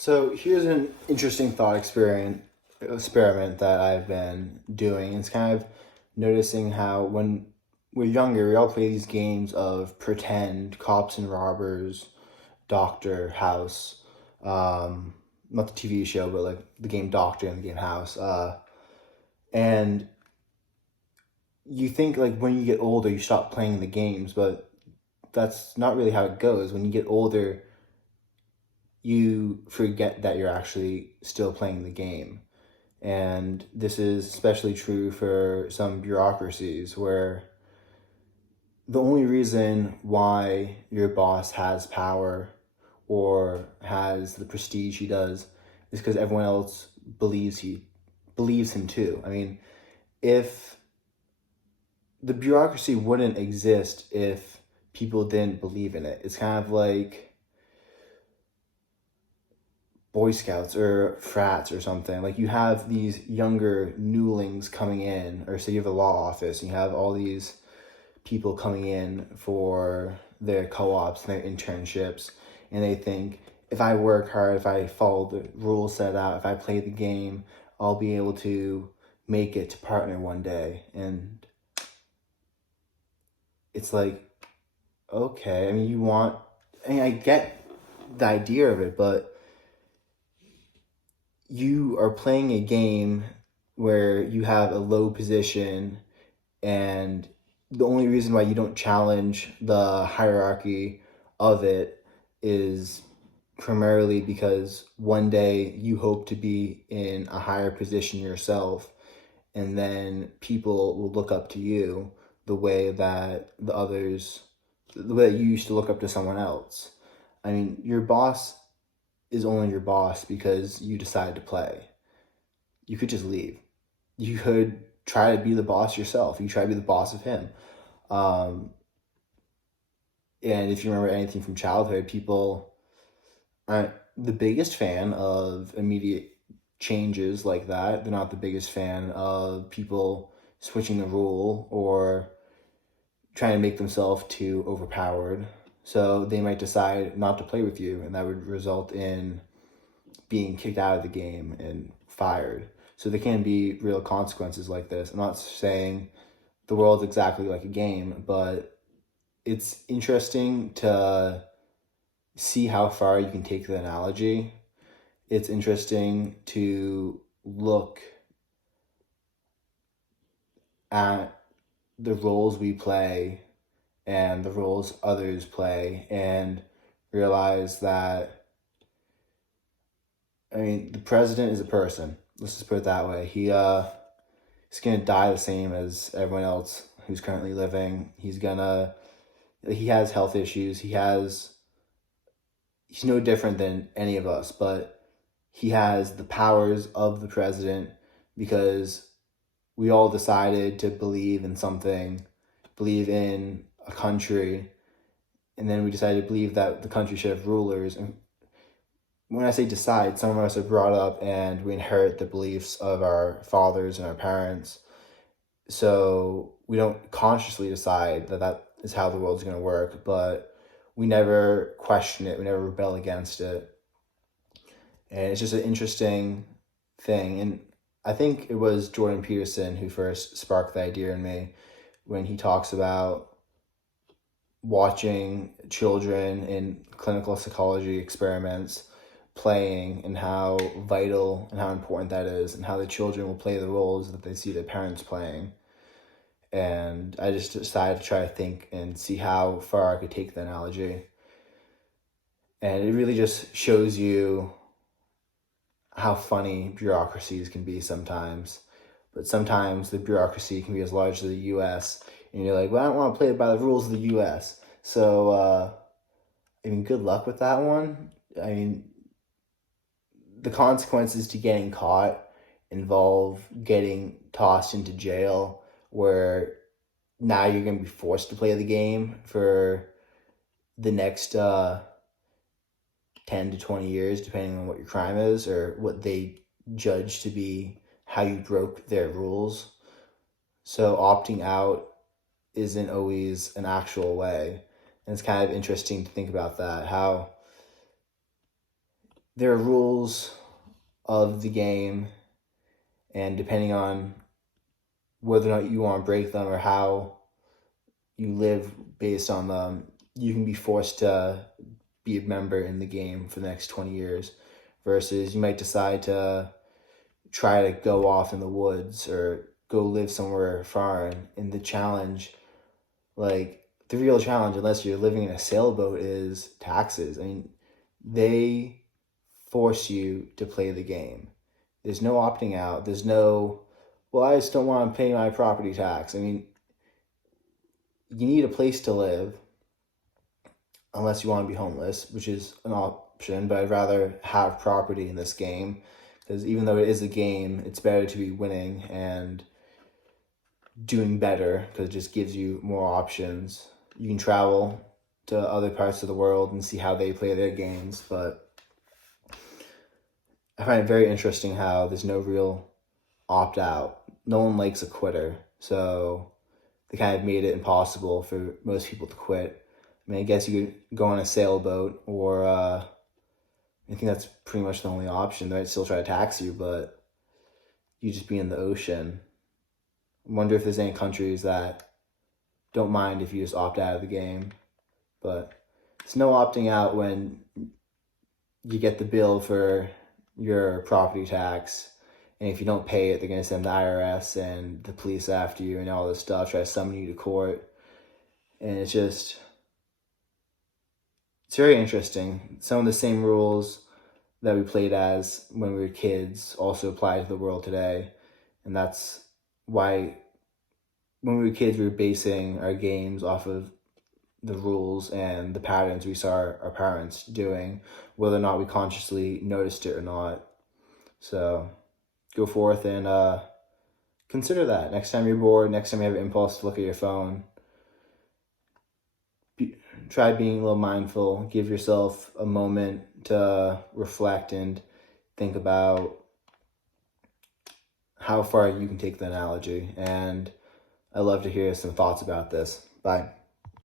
So here's an interesting thought experiment that I've been doing. It's kind of noticing how when we're younger, we all play these games of pretend, cops and robbers, Doctor House, not the TV show, but like the game Doctor and the game House. And you think like when you get older, you stop playing the games, but that's not really how it goes. When you get older, you forget that you're actually still playing the game. And this is especially true for some bureaucracies where the only reason why your boss has power or has the prestige he does is because everyone else believes him too. I mean, if the bureaucracy wouldn't exist if people didn't believe in it. It's kind of like Boy Scouts or frats or something. Like you have these younger newlings coming in, or say you have a law office and you have all these people coming in for their co-ops and their internships, and they think if I work hard, if I follow the rules set out, if I play the game, I'll be able to make it to partner one day. And it's like, okay, I mean, I get the idea of it, but you are playing a game where you have a low position, and the only reason why you don't challenge the hierarchy of it is primarily because one day you hope to be in a higher position yourself, and then people will look up to you the way that the way that you used to look up to someone else. I mean, your boss is only your boss because you decide to play. You could just leave. You could try to be the boss yourself. You try to be the boss of him. Um, and if you remember anything from childhood, people aren't the biggest fan of immediate changes like that. They're not the biggest fan of people switching the rule or trying to make themselves too overpowered. So they might decide not to play with you, and that would result in being kicked out of the game and fired. So there can be real consequences like this. I'm not saying the world's exactly like a game, but it's interesting to see how far you can take the analogy. It's interesting to look at the roles we play and the roles others play and realize that, I mean, the president is a person. Let's just put it that way. He's gonna die the same as everyone else who's currently living. He has health issues. He's no different than any of us, but he has the powers of the president because we all decided to believe in something, believe in a country, and then we decided to believe that the country should have rulers. And when I say decide, some of us are brought up and we inherit the beliefs of our fathers and our parents. So we don't consciously decide that that is how the world's going to work, but we never question it. We never rebel against it. And it's just an interesting thing. And I think it was Jordan Peterson who first sparked the idea in me when he talks about watching children in clinical psychology experiments playing and how vital and how important that is, and how the children will play the roles that they see their parents playing. And I just decided to try to think and see how far I could take the analogy. And it really just shows you how funny bureaucracies can be sometimes. But sometimes the bureaucracy can be as large as the US, and you're like, well, I don't want to play by the rules of the US. So, I mean, good luck with that one. I mean, the consequences to getting caught involve getting tossed into jail, where now you're going to be forced to play the game for the next 10 to 20 years, depending on what your crime is or what they judge to be how you broke their rules. So opting out isn't always an actual way. And it's kind of interesting to think about that, how there are rules of the game, and depending on whether or not you want to break them or how you live based on them, you can be forced to be a member in the game for the next 20 years, versus you might decide to try to go off in the woods or go live somewhere foreign. And the challenge, like the real challenge, unless you're living in a sailboat, is taxes. I mean, they force you to play the game. There's no opting out. There's no, well, I just don't want to pay my property tax. I mean, you need a place to live unless you want to be homeless, which is an option, but I'd rather have property in this game, because even though it is a game, it's better to be winning and doing better, because it just gives you more options. You can travel to other parts of the world and see how they play their games, but I find it very interesting how there's no real opt out. No one likes a quitter, so they kind of made it impossible for most people to quit. I mean, I guess you could go on a sailboat, or I think that's pretty much the only option. They might still try to tax you, but you just be in the ocean. I wonder if there's any countries that don't mind if you just opt out of the game. But it's no opting out when you get the bill for your property tax, and if you don't pay it, they're going to send the IRS and the police after you and all this stuff, try to summon you to court. And it's very interesting. Some of the same rules that we played as when we were kids also apply to the world today. And that's why when we were kids, we were basing our games off of the rules and the patterns we saw our parents doing, whether or not we consciously noticed it or not. So go forth and consider that. Next time you're bored, next time you have an impulse to look at your phone, try being a little mindful. Give yourself a moment to reflect and think about how far you can take the analogy. And I'd love to hear some thoughts about this. Bye.